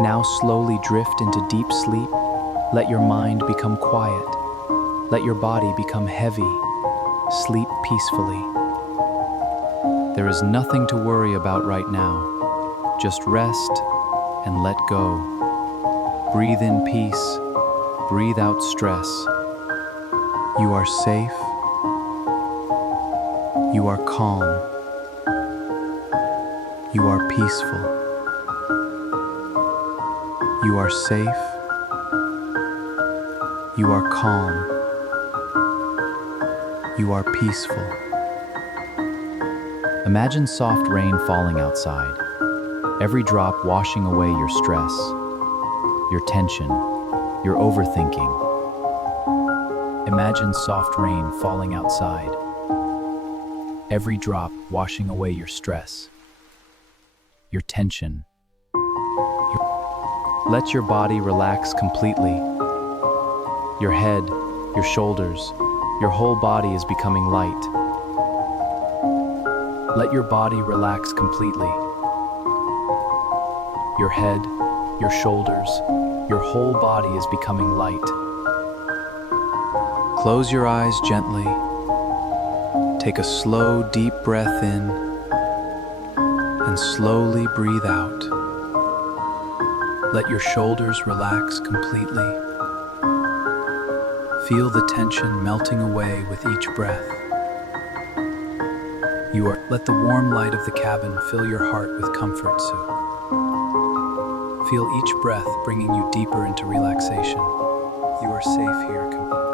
Now slowly drift into deep sleep. Let your mind become quiet. Let your body become heavy. Sleep peacefully. There is nothing to worry about right now. Just rest and let go. Breathe in peace. Breathe out stress. You are safe. You are calm. You are peaceful. You are safe. You are calm. You are peaceful. Imagine soft rain falling outside, every drop washing away your stress, your tension, your overthinking. Imagine soft rain falling outside, every drop washing away your stress, your tension. Let your body relax completely. Your head, your shoulders, your whole body is becoming light. Let your body relax completely. Your head, your shoulders, your whole body is becoming light. Close your eyes gently. Take a slow, deep breath in and slowly breathe out. Let your shoulders relax completely. Feel the tension melting away with each breath. Let the warm light of the cabin fill your heart with comfort. Feel each breath bringing you deeper into relaxation. You are safe here.